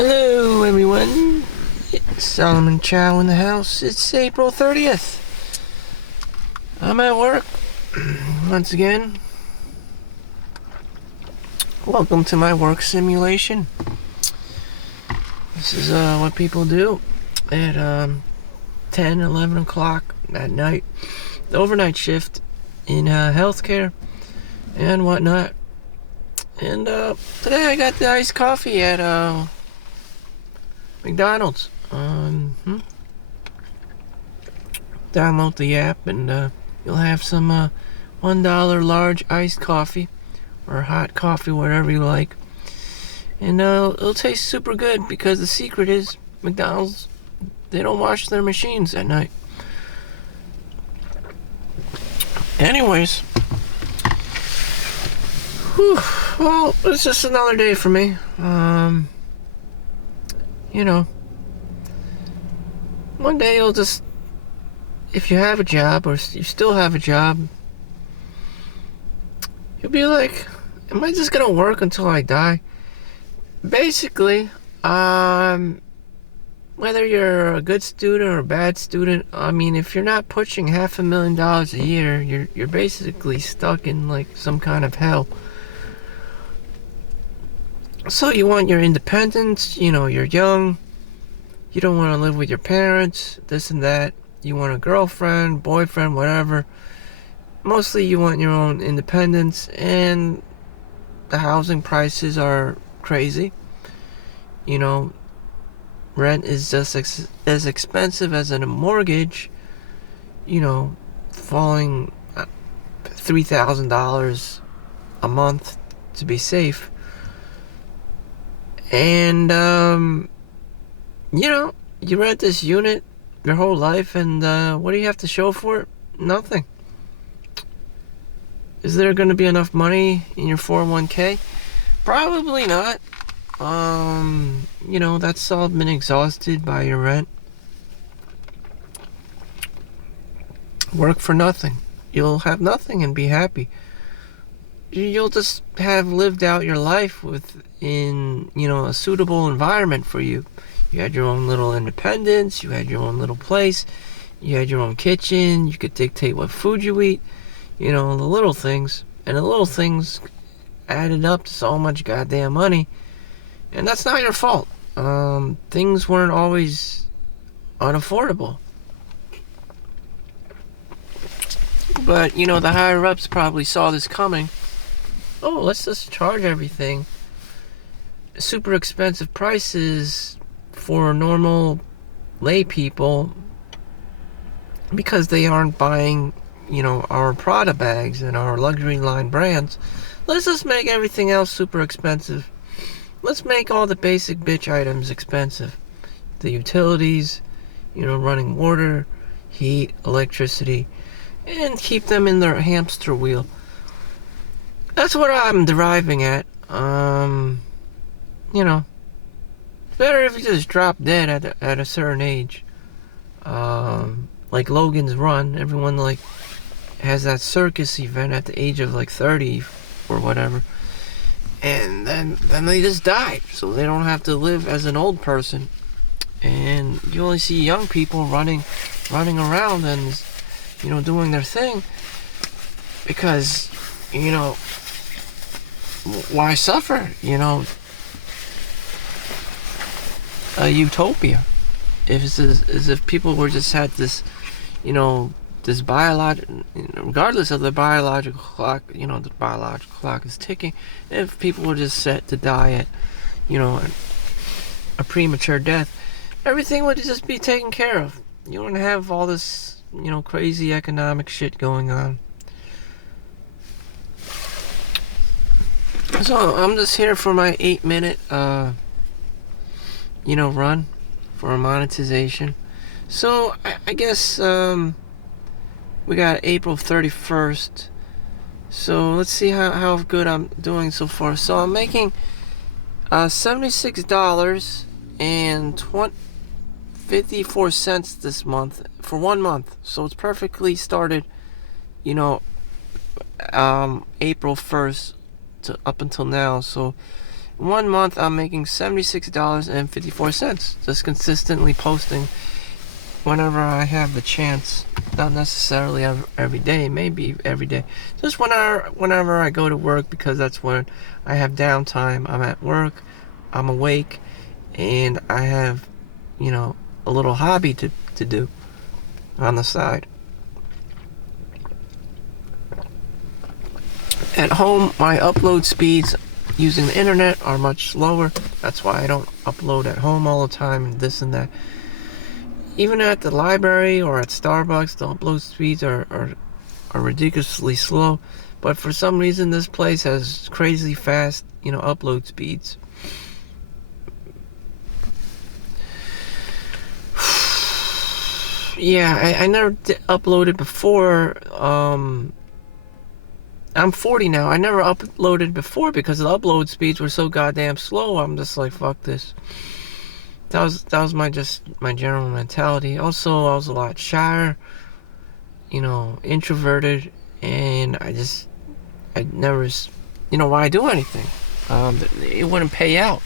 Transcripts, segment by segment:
Hello, everyone. It's Solomon Chau in the house. It's April 30th. I'm at work once again. Welcome to my work simulation. This is what people do at 10, 11 o'clock at night. The overnight shift in healthcare and whatnot. And today I got the iced coffee at McDonald's. Download the app and you'll have some $1 large iced coffee or hot coffee, whatever you like. And it'll taste super good because the secret is McDonald's, they don't wash their machines at night. Anyways, well, it's just another day for me. One day you'll just, if you have a job or you still have a job, you'll be like, am I just gonna work until I die? Basically, whether you're a good student or a bad student, I mean, if you're not pushing $500,000 a year, you're basically stuck in like some kind of hell. So you want your independence, you're young, you don't want to live with your parents, this and that. You want a girlfriend, boyfriend, whatever. Mostly you want your own independence, and the housing prices are crazy. Rent is just as expensive as a mortgage, falling $3,000 a month to be safe. And, you rent this unit your whole life, and what do you have to show for it? Nothing. Is there going to be enough money in your 401k? Probably not. That's all been exhausted by your rent. Work for nothing. You'll have nothing and be happy. You'll just have lived out your life within, a suitable environment for you. You had your own little independence, you had your own little place, you had your own kitchen, you could dictate what food you eat, the little things. And the little things added up to so much goddamn money. And that's not your fault. Things weren't always unaffordable. But, the higher-ups probably saw this coming. Oh, let's just charge everything super expensive prices for normal lay people because they aren't buying, our Prada bags and our luxury line brands. Let's just make everything else super expensive. Let's make all the basic bitch items expensive. The utilities, running water, heat, electricity, and keep them in their hamster wheel. That's what I'm deriving at. Better if you just drop dead at a certain age. Like Logan's Run, everyone has that circus event at the age of 30 or whatever. And then they just die, so they don't have to live as an old person. And you only see young people running around and, doing their thing. Because, why suffer? A utopia. As if people were just had this, this regardless of the biological clock, the biological clock is ticking. If people were just set to die at, a premature death, everything would just be taken care of. You wouldn't have all this, crazy economic shit going on. So I'm just here for my 8-minute, run for monetization. So I guess we got April 31st. So let's see how good I'm doing so far. So I'm making $76.54 this month for 1 month. So it's perfectly started, April 1st to up until now. So 1 month I'm making $76.54, just consistently posting whenever I have the chance. Not necessarily every day, maybe every day. Just whenever I go to work, because that's when I have downtime. I'm at work, I'm awake, and I have, a little hobby to do on the side. At home, my upload speeds using the internet are much slower. That's why I don't upload at home all the time and this and that. Even at the library or at Starbucks, the upload speeds are ridiculously slow. But for some reason, this place has crazy fast, upload speeds. Yeah, I never uploaded before. I'm 40 now. I never uploaded before because the upload speeds were so goddamn slow. I'm just like, fuck this. That was my general mentality. Also, I was a lot shyer, introverted, and I never, why do anything? It wouldn't pay out.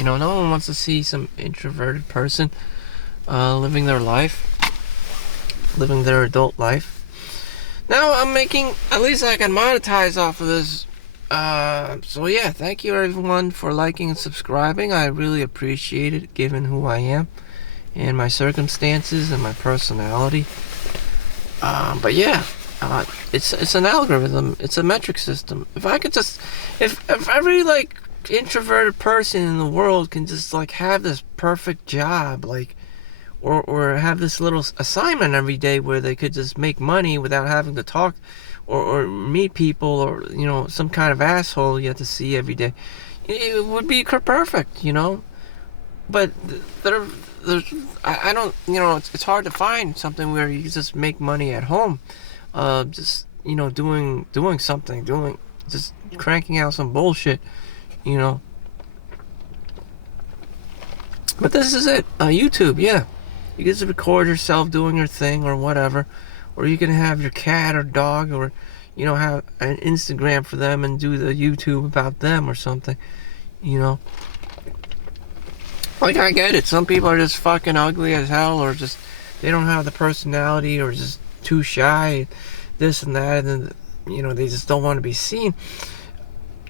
No one wants to see some introverted person living their adult life. Now I'm making, at least I can monetize off of this. So yeah, thank you everyone for liking and subscribing. I really appreciate it, given who I am and my circumstances and my personality. But yeah, it's an algorithm. It's a metric system. If every introverted person in the world can just have this perfect job, or have this little assignment every day where they could just make money without having to talk or meet people, or some kind of asshole you have to see every day, it would be perfect, but I don't, it's hard to find something where you just make money at home, just doing something, just cranking out some bullshit, but this is it. YouTube, yeah. You can just record yourself doing your thing or whatever. Or you can have your cat or dog, or, have an Instagram for them and do the YouTube about them or something, I get it. Some people are just fucking ugly as hell, or just, they don't have the personality, or just too shy, this and that, and, they just don't want to be seen,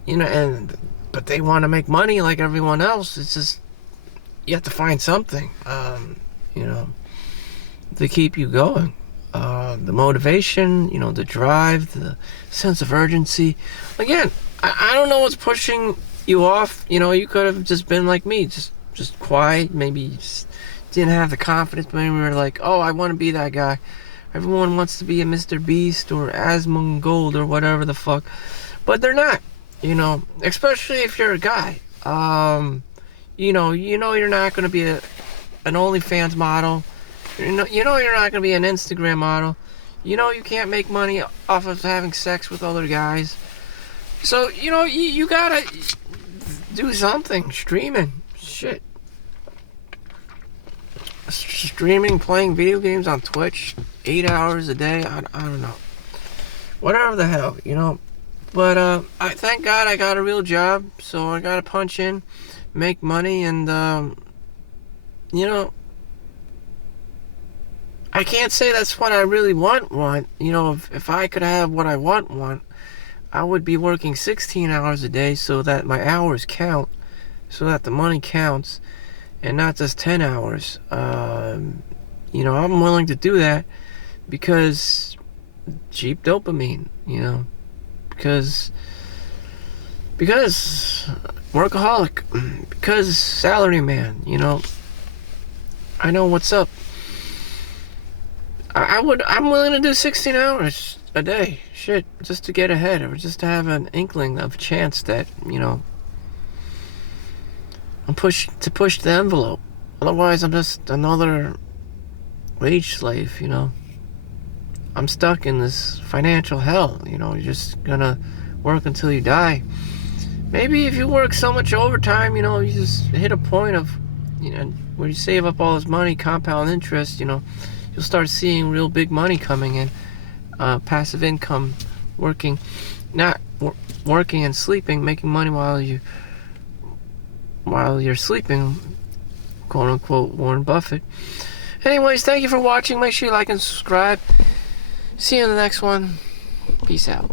but they want to make money like everyone else. It's just, you have to find something, to keep you going. The motivation, the drive, the sense of urgency. Again, I don't know what's pushing you off. You could have just been like me, just quiet. Maybe you just didn't have the confidence. Maybe you were like, oh, I want to be that guy. Everyone wants to be a Mr. Beast or Asmongold or whatever the fuck. But they're not, especially if you're a guy. You're not going to be an OnlyFans model. You're not going to be an Instagram model. You can't make money off of having sex with other guys. So, you gotta do something. Streaming. Shit. Streaming, playing video games on Twitch 8 hours a day. I don't know. Whatever the hell, But, I thank God I got a real job. So I gotta punch in, make money, and, I can't say that's what I really want. If I could have what I want, I would be working 16 hours a day so that my hours count, so that the money counts, and not just 10 hours. I'm willing to do that because cheap dopamine, because workaholic, because salaryman, I know what's up. I'm willing to do 16 hours a day, shit, just to get ahead, or just to have an inkling of chance that, I'm push the envelope. Otherwise, I'm just another wage slave, I'm stuck in this financial hell, you're just gonna work until you die. Maybe if you work so much overtime, you just hit a point of, where you save up all this money, compound interest, you'll start seeing real big money coming in, passive income, working and sleeping, making money while you while you're sleeping, quote unquote, Warren Buffett. Anyways, thank you for watching. Make sure you like and subscribe. See you in the next one. Peace out.